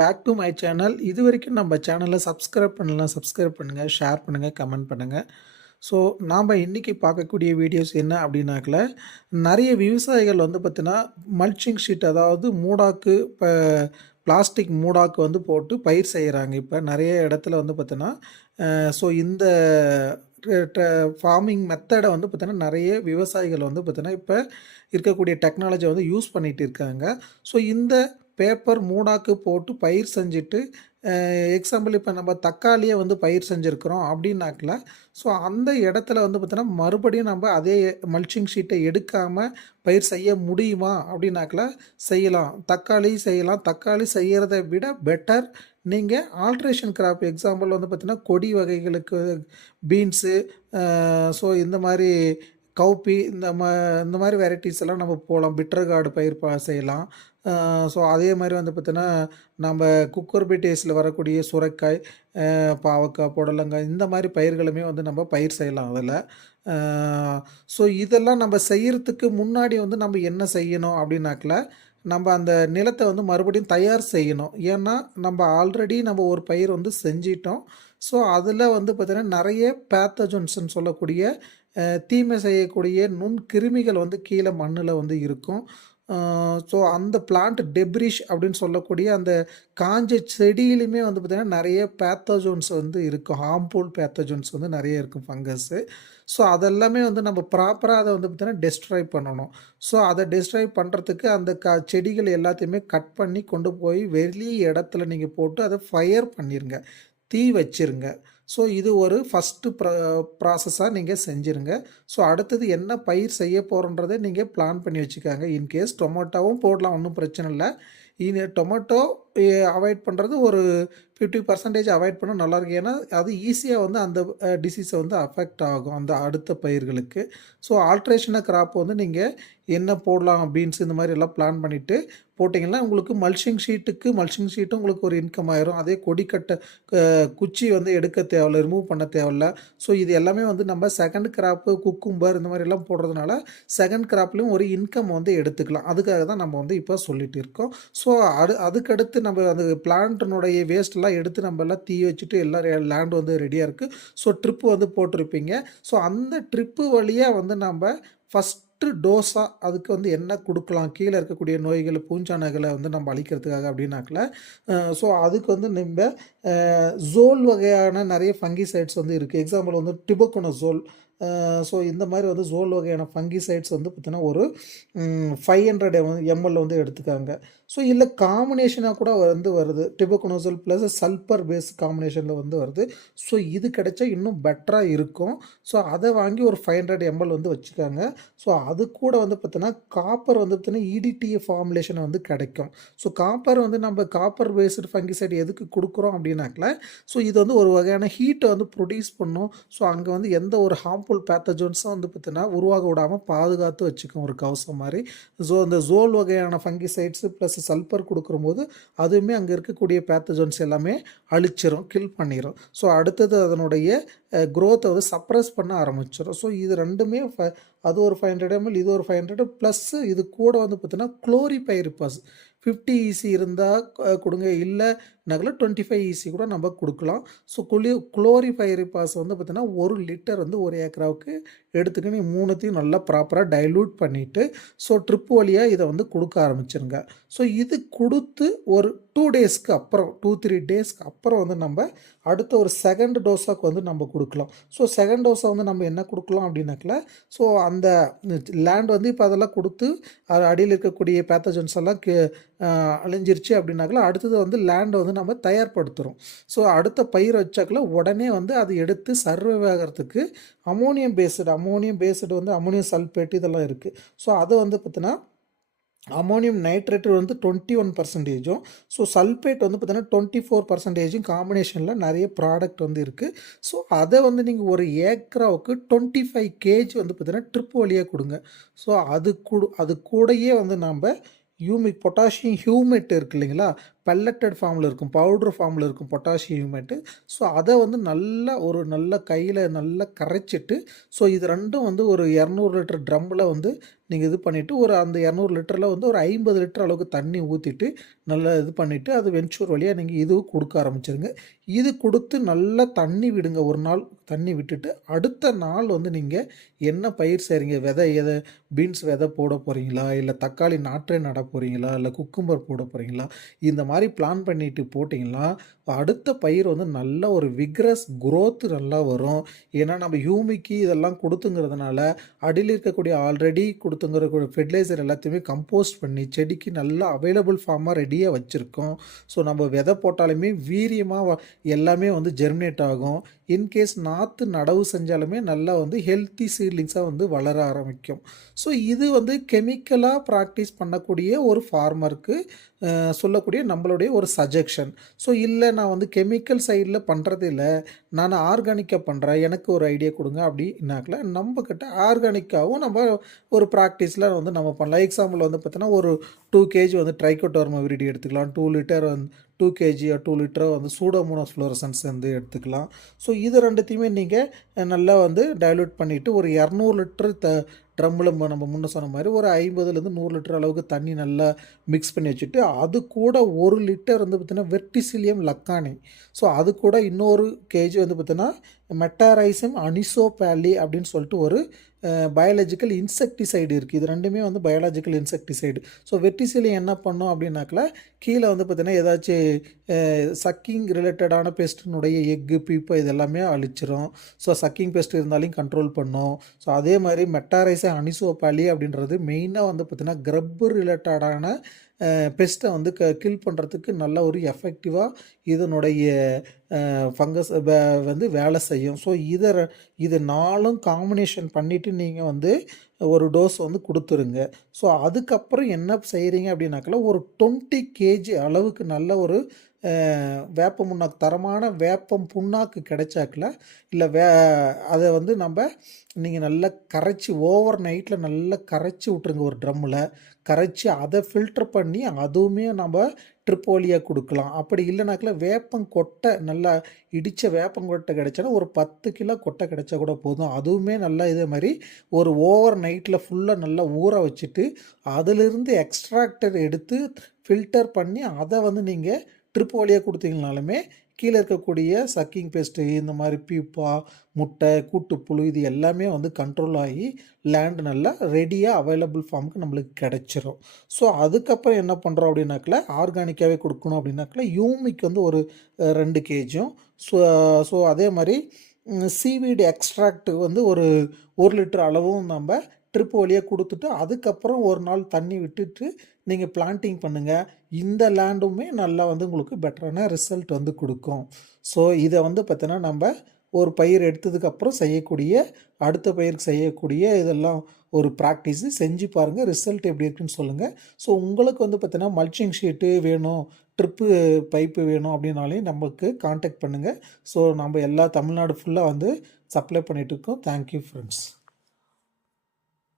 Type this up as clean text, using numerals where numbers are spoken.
Back to my channel. இதுவரைக்கும் நம்ம சேனலை சப்ஸ்கிரைப் பண்ணலாம், சப்ஸ்கிரைப் பண்ணுங்கள், ஷேர் பண்ணுங்கள், கமெண்ட் பண்ணுங்கள். ஸோ நாம் இன்றைக்கி பார்க்கக்கூடிய வீடியோஸ் என்ன அப்படின்னாக்கல, நிறைய விவசாயிகள் வந்து பார்த்திங்கன்னா மல்ச்சிங் ஷீட், அதாவது மூடாக்கு, இப்போ பிளாஸ்டிக் மூடாக்கு வந்து போட்டு பயிர் செய்கிறாங்க. இப்போ நிறைய இடத்துல வந்து பார்த்திங்கன்னா ஸோ இந்த ஃபார்மிங் மெத்தடை வந்து பார்த்திங்கன்னா நிறைய விவசாயிகள் வந்து பார்த்திங்கன்னா இப்போ இருக்கக்கூடிய டெக்னாலஜி வந்து யூஸ் பண்ணிகிட்டு இருக்காங்க. ஸோ இந்த பேப்பர் மூடாக்கு போட்டு பயிர் செஞ்சுட்டு, எக்ஸாம்பிள் இப்போ நம்ம தக்காளியை வந்து பயிர் செஞ்சுருக்கிறோம் அப்படின்னாக்கல, ஸோ அந்த இடத்துல வந்து பார்த்தோன்னா மறுபடியும் நம்ம அதே மல்ச்சிங் ஷீட்டை எடுக்காமல் பயிர் செய்ய முடியுமா அப்படின்னாக்கல செய்யலாம். தக்காளி செய்யலாம். தக்காளி செய்கிறத விட பெட்டர் நீங்கள் ஆல்ட்ரேஷன் கிராப், எக்ஸாம்பிள் வந்து பார்த்திங்கன்னா கொடி வகைகளுக்கு பீன்ஸு, ஸோ இந்த மாதிரி கவுப்பி, இந்த மாதிரி வெரைட்டிஸ் எல்லாம் நம்ம போகலாம். பிட்டர் கார்டு பயிர் செய்யலாம். ஸோ அதே மாதிரி வந்து பார்த்தீங்கன்னா நம்ம குக்கர்பிட்டேஸில் வரக்கூடிய சுரைக்காய், பாவக்காய், புடலங்காய், இந்த மாதிரி பயிர்களுமே வந்து நம்ம பயிர் செய்யலாம் அதில். ஸோ இதெல்லாம் நம்ம செய்கிறதுக்கு முன்னாடி வந்து நம்ம என்ன செய்யணும் அப்படின்னாக்கல, நம்ம அந்த நிலத்தை வந்து மறுபடியும் தயார் செய்யணும். ஏன்னா நம்ம ஆல்ரெடி நம்ம ஒரு பயிர் வந்து செஞ்சிட்டோம். ஸோ அதில் வந்து பார்த்திங்கன்னா நிறைய பேத்தஜன்ஸ்ன்னு சொல்லக்கூடிய தீமை செய்யக்கூடிய நுண்கிருமிகள் வந்து கீழே மண்ணில் வந்து இருக்கும். ஸோ அந்த பிளான்ட் டெப்ரிஷ் அப்படின்னு சொல்லக்கூடிய அந்த காஞ்ச செடியிலுமே வந்து பார்த்திங்கன்னா நிறைய பேத்தஜோன்ஸ் வந்து இருக்கும். ஹார்ம்ஃபுல் பேத்தஜோன்ஸ் வந்து நிறைய இருக்கும், ஃபங்கஸ்ஸு. ஸோ அதெல்லாமே வந்து நம்ம ப்ராப்பராக அதை வந்து பார்த்திங்கன்னா டெஸ்ட்ராய் பண்ணணும். ஸோ அதை டெஸ்ட்ராய் பண்ணுறதுக்கு அந்த செடிகள் எல்லாத்தையுமே கட் பண்ணி கொண்டு போய் வெளி இடத்துல நீங்கள் போட்டு அதை ஃபயர் பண்ணிடுங்க, தீ வச்சிருங்க. ஸோ இது ஒரு ஃபஸ்ட்டு ப்ராசஸாக நீங்கள் செஞ்சுருங்க. ஸோ அடுத்தது என்ன பயிர் செய்ய போகிறோன்றதை நீங்கள் பிளான் பண்ணி வச்சுக்காங்க. இன்கேஸ் டொமேட்டோவும் போடலாம், ஒன்றும் பிரச்சனை இல்லை. டொமேட்டோ அவாய்ட் பண்ணுறது ஒரு 50% அவாய்ட் பண்ணால் நல்லாயிருக்கும். ஏன்னா அது ஈஸியாக வந்து அந்த டிசீஸை வந்து அஃபெக்ட் ஆகும் அந்த அடுத்த பயிர்களுக்கு. ஸோ ஆல்ட்ரேஷனாக கிராப் வந்து நீங்கள் என்ன போடலாம், பீன்ஸ் இந்த மாதிரி எல்லாம் பிளான் பண்ணிவிட்டு போட்டிங்கன்னா உங்களுக்கு மல்ச்சிங் ஷீட்டும் உங்களுக்கு ஒரு இன்கம் ஆயிரும். அதே கொடிக்கட்டை குச்சி வந்து எடுக்க தேவையில்ல, ரிமூவ் பண்ண தேவையில்ல. ஸோ இது எல்லாமே வந்து நம்ம செகண்ட் கிராப்பு, குக்கும்பர் இந்த மாதிரி எல்லாம் போடுறதுனால செகண்ட் கிராப்லேயும் ஒரு இன்கம் வந்து எடுத்துக்கலாம். அதுக்காக தான் நம்ம வந்து இப்போ சொல்லிட்டு இருக்கோம். ஸோ அதுக்கடுத்து நம்ம அந்த பிளான்ட்டினுடைய வேஸ்ட்டெல்லாம் எடுத்து நம்ம எல்லாம் தீ வச்சுட்டு எல்லாம் லேண்ட் வந்து ரெடியாக இருக்குது. ஸோ ட்ரிப்பு வந்து போட்டிருப்பீங்க. ஸோ அந்த ட்ரிப்பு வழியாக வந்து நம்ம ஃபஸ்ட்டு டோஸாக அதுக்கு வந்து என்ன கொடுக்கலாம், கீழே இருக்கக்கூடிய நோய்களை, பூஞ்சானங்களை வந்து நம்ம அழிக்கிறதுக்காக அப்படின்னாக்கல, ஸோ அதுக்கு வந்து நம்ம ஜோல் வகையான நிறைய ஃபங்கிசைட்ஸ் வந்து இருக்குது. எக்ஸாம்பிள் வந்து டிபோகோனசோல். ஸோ இந்த மாதிரி வந்து ஜோல் வகையான ஃபங்கிசைட்ஸ் வந்து பார்த்திங்கன்னா ஒரு 500 ml வந்து எடுத்துக்காங்க. ஸோ இல்லை காம்பினேஷனாக கூட வந்து வருது, டிபோகோனசோல் ப்ளஸ் சல்பர் பேஸ் காம்பினேஷனில் வந்து வருது. ஸோ இது கிடைச்சா இன்னும் பெட்டராக இருக்கும். ஸோ அதை வாங்கி ஒரு 500 ml வந்து வச்சுக்காங்க. ஸோ அது கூட வந்து பார்த்தீங்கன்னா காப்பர் வந்து பார்த்தீங்கன்னா EDTA ஃபார்முலேஷன் வந்து கிடைக்கும். ஸோ காப்பர் வந்து நம்ம காப்பர் பேஸ்டு ஃபங்கிசைட் எதுக்கு கொடுக்குறோம் அப்படின்னாக்கல, ஸோ இது வந்து ஒரு வகையான ஹீட்டை வந்து ப்ரொடியூஸ் பண்ணும். ஸோ அங்கே வந்து எந்த ஒரு ஹார்ம்ஃபுல் பேத்தஜோன்ஸும் வந்து பார்த்தீங்கன்னா உருவாக விடாமல் பாதுகாத்து வச்சுக்கும், ஒரு கவசம் மாதிரி. ஸோ அந்த ஜோல் வகையான ஃபங்கிசைட்ஸு ப்ளஸ் சல்பர் கொடுக்கும்போது அதுவுமே அங்கே இருக்கக்கூடிய பேத்தஜோன்ஸ் எல்லாமே அழிச்சிரும், கில் பண்ணிடும். ஸோ அடுத்தது அதனுடைய க்ரோத்தை வந்து சப்ரஸ் பண்ண ஆரம்பிச்சிடும். ஸோ இது ரெண்டுமே அது ஒரு 500 ml, இது ஒரு 500 ப்ளஸ்ஸு இது கூட வந்து பார்த்தீங்கன்னா குளோரிபைரிபாஸ் 50 EC இருந்தால் கொடுங்க, இல்லைனாக்கல 25 EC கூட நம்ம கொடுக்கலாம். ஸோ குளோரிபைரிபாஸ் வந்து பார்த்தீங்கன்னா 1 லிட்டர் வந்து 1 ஏக்கராவுக்கு எடுத்துக்கின்னு மூணுத்தையும் நல்லா ப்ராப்பராக டைல்யூட் பண்ணிவிட்டு ஸோ ட்ரிப் வழியாக இதை வந்து கொடுக்க ஆரம்பிச்சிருங்க. ஸோ இது கொடுத்து ஒரு 2 டேஸ்க்கு அப்புறம், 2-3 டேஸ்க்கு அப்புறம் வந்து நம்ம அடுத்த ஒரு செகண்ட் டோஸாக்கு வந்து நம்ம கொடுக்கலாம். ஸோ செகண்ட் டோஸை வந்து நம்ம என்ன கொடுக்கலாம் அப்படின்னாக்கல, ஸோ அந்த லேண்ட் வந்து இப்போ அதெல்லாம் கொடுத்து அது அடியில் இருக்கக்கூடிய பேத்தஜன்ஸ் எல்லாம் அழிஞ்சிருச்சு அப்படின்னாக்கல, அடுத்தது வந்து லேண்டை வந்து நம்ம தயார்படுத்துகிறோம். ஸோ அடுத்த பயிர் வச்சாக்கல உடனே வந்து அது எடுத்து சர்வைவ் ஆகிறதுக்கு அமோனியம் பேஸ்டு வந்து அமோனியம் சல்பேட் இதெல்லாம் இருக்குது. ஸோ அதை வந்து பார்த்தீங்கன்னா அமோனியம் நைட்ரேட் வந்து 21%, ஸோ சல்பேட் வந்து பார்த்தீங்கன்னா 24% காம்பினேஷனில் நிறைய ப்ராடக்ட் வந்து இருக்குது. ஸோ அதை வந்து நீங்கள் ஒரு ஏக்கராவுக்கு 25 kg வந்து பார்த்தீங்கன்னா ட்ரிப் வழியாக கொடுங்க. ஸோ அது கூடயே வந்து நம்ம பொட்டாசியம் ஹியூமேட் இருக்குது இல்லைங்களா, பெல்லட்டட் ஃபார்மில் இருக்கும், பவுடர் ஃபார்மில் இருக்கும் பொட்டாசியம் ஹியூமேட்டு. ஸோ அதை வந்து நல்லா நல்ல கையில் நல்லா கரைச்சிட்டு, ஸோ இது 2ம் வந்து ஒரு 200 லிட்டர் ட்ரம்மில் வந்து நீங்கள் இது பண்ணிவிட்டு அந்த 200 லிட்டரில் வந்து ஒரு 50 லிட்டர் அளவுக்கு தண்ணி ஊற்றிட்டு நல்லா இது பண்ணிவிட்டு அது வென்ச்சூர் வழியாக நீங்கள் இதுவும் கொடுக்க ஆரம்பிச்சிருங்க. இது கொடுத்து நல்லா தண்ணி விடுங்க. ஒரு நாள் தண்ணி விட்டுட்டு அடுத்த நாள் வந்து நீங்கள் என்ன பயிர் செய்கிறீங்க, எதை பீன்ஸ் விதை போட போகிறீங்களா, இல்லை தக்காளி நாற்றே நட போகிறீங்களா, இல்லை குக்கும்பர் போட போகிறீங்களா, இந்த மாதிரி பிளான் பண்ணிட்டு போட்டிங்கன்னா அடுத்த பயிர் வந்து நல்ல ஒரு விக்ரஸ் குரோத் நல்லா வரும். ஏன்னா நம்ம ஹியூமிக்கு இதெல்லாம் கொடுத்துங்கிறதுனால அடியில் இருக்கக்கூடிய ஆல்ரெடி கொடுத்துங்கிற ஃபெர்டிலைசர் எல்லாத்தையுமே கம்போஸ்ட் பண்ணி செடிக்கு நல்லா அவைலபிள் ஃபார்மாக ரெடியாக வச்சுருக்கோம். ஸோ நம்ம விதை போட்டாலுமே வீரியமாக எல்லாமே வந்து ஜெர்மினேட் ஆகும். இன்கேஸ் நாற்று நடவு செஞ்சாலுமே நல்லா வந்து ஹெல்த்தி சீட்லிங்ஸாக வந்து வளர ஆரம்பிக்கும். ஸோ இது வந்து கெமிக்கலாக ப்ராக்டிஸ் பண்ணக்கூடிய ஒரு ஃபார்மருக்கு சொல்லக்கூடிய நம்மளுடைய ஒரு சஜெக்ஷன். ஸோ இல்லை நான் வந்து கெமிக்கல் சைடில் பண்ணுறது இல்லை, நான் ஆர்கானிக்காக பண்ணுறேன், எனக்கு ஒரு ஐடியா கொடுங்க அப்படின்னாக்கல நம்மக்கிட்ட ஆர்கானிக்காகவும் நம்ம ஒரு ப்ராக்டிஸில் வந்து நம்ம பண்ணலாம். எக்ஸாம்பிள் வந்து பார்த்தீங்கன்னா ஒரு 2 கேஜி வந்து ட்ரைகோடர்மா விரிடி எடுத்துக்கலாம், 2 லிட்டர் வந்து 2 கேஜி 2 லிட்டரோ வந்து சூடோமோனாஸ் ஃப்ளோரசன்ஸ் வந்து எடுத்துக்கலாம். ஸோ இது 2த்தையுமே நீங்கள் நல்லா வந்து டைல்யூட் பண்ணிவிட்டு ஒரு 200 லிட்டர் ட்ரம்மில் நம்ம முன்ன சொன்ன மாதிரி ஒரு 50லேருந்து 100 லிட்டர் அளவுக்கு தண்ணி நல்லா மிக்ஸ் பண்ணி வச்சுட்டு அது கூட 1 லிட்டர் வந்து பார்த்திங்கன்னா வெர்டிசிலியம் லக்கானி, ஸோ அது கூட இன்னொரு கேஜி வந்து பார்த்திங்கன்னா மெட்டாரைசம் அனிசோபேலி அப்படின்னு சொல்லிட்டு ஒரு பயாலஜிக்கல் இன்செக்டிசைடு இருக்குது. இது 2மே வந்து பயாலஜிக்கல் இன்செக்டிசைடு. ஸோ வெர்டிசிலியம் என்ன பண்ணும் அப்படின்னாக்கல கீழே வந்து பார்த்திங்கன்னா ஏதாச்சும் சக்கிங் ரிலேட்டடான பெஸ்ட்டினுடைய எக்கு பீப்பை இதெல்லாமே அழிச்சிரும். ஸோ சக்கிங் பெஸ்ட் இருந்தாலும் கண்ட்ரோல் பண்ணும். ஸோ அதே மாதிரி மெட்டாரைசம் அனிசோபேலி அப்படின்றது மெயினாக வந்து பார்த்திங்கன்னா கிரப்பு ரிலேட்டடான பெஸ்ட்டை வந்து கில் பண்ணுறதுக்கு நல்ல ஒரு எஃபெக்டிவாக இதனுடைய ஃபங்கஸ் வந்து வேலை செய்யும். ஸோ இது 4ம் காம்பினேஷன் பண்ணிவிட்டு நீங்கள் வந்து ஒரு டோஸ் வந்து கொடுத்துருங்க. ஸோ அதுக்கப்புறம் என்ன செய்கிறீங்க அப்படின்னாக்கல ஒரு 20 கேஜி அளவுக்கு நல்ல ஒரு வேப்ப புண்ணாக்கு, தரமான வேப்பம் புண்ணாக்கு கிடைச்சாக்கல இல்லை அதை வந்து நீங்கள் நல்லா கரைச்சி ஓவர் நைட்டில் நல்லா கரைச்சி விட்ருங்க. ஒரு ட்ரம்மில் கரைச்சி அதை ஃபில்டர் பண்ணி அதுவுமே நம்ம ட்ரிப் வழியாக கொடுக்கலாம். அப்படி இல்லைனாக்கில் வேப்பங்கொட்டை நல்லா இடித்த வேப்பங்கொட்டை கிடைச்சாலும் ஒரு 10 கிலோ கொட்டை கிடைச்சா கூட போதும். அதுவுமே நல்லா இதே மாதிரி ஒரு ஓவர் நைட்டில் ஃபுல்லாக நல்லா ஊற வச்சுட்டு அதிலிருந்து எக்ஸ்ட்ராக்டர் எடுத்து ஃபில்டர் பண்ணி அதை வந்து நீங்கள் ட்ரிப் வழியாக கொடுத்தீங்கனாலுமே கீழே இருக்கக்கூடிய சக்கிங் பெஸ்ட்டு இந்த மாதிரி பீப்பா, முட்டை, கூட்டுப்புழு இது எல்லாமே வந்து கண்ட்ரோல் ஆகி லேண்டு நல்லா ரெடியாக அவைலபிள் ஃபார்முக்கு நம்மளுக்கு கிடச்சிரும். ஸோ அதுக்கப்புறம் என்ன பண்ணுறோம் அப்படின்னாக்கல ஆர்கானிக்காகவே கொடுக்கணும் அப்படின்னாக்கல யூமிக்கு வந்து ஒரு 2 கேஜியும் ஸோ அதே மாதிரி சீவீடு எக்ஸ்ட்ராக்ட் வந்து ஒரு 1 லிட்டர் அளவும் நம்ம ட்ரிப் வழியாக கொடுத்துட்டு அதுக்கப்புறம் ஒரு நாள் தண்ணி விட்டுட்டு நீங்கள் பிளான்டிங் பண்ணுங்கள். இந்த லேண்டுமே நல்லா வந்து உங்களுக்கு பெட்டரான ரிசல்ட் வந்து கொடுக்கும். ஸோ இதை வந்து பார்த்தீங்கன்னா நம்ம ஒரு பயிர் எடுத்ததுக்கப்புறம் செய்யக்கூடிய அடுத்த பயிருக்கு செய்யக்கூடிய இதெல்லாம் ஒரு ப்ராக்டிஸு செஞ்சு பாருங்கள், ரிசல்ட் எப்படி இருக்குன்னு சொல்லுங்கள். ஸோ உங்களுக்கு வந்து பார்த்தீங்கன்னா மல்ச்சிங் ஷீட்டு வேணும், ட்ரிப்பு பைப்பு வேணும் அப்படின்னாலே நமக்கு காண்டாக்ட் பண்ணுங்கள். ஸோ நம்ம எல்லா தமிழ்நாடு ஃபுல்லாக வந்து சப்ளை பண்ணிகிட்ருக்கோம். Thank you friends.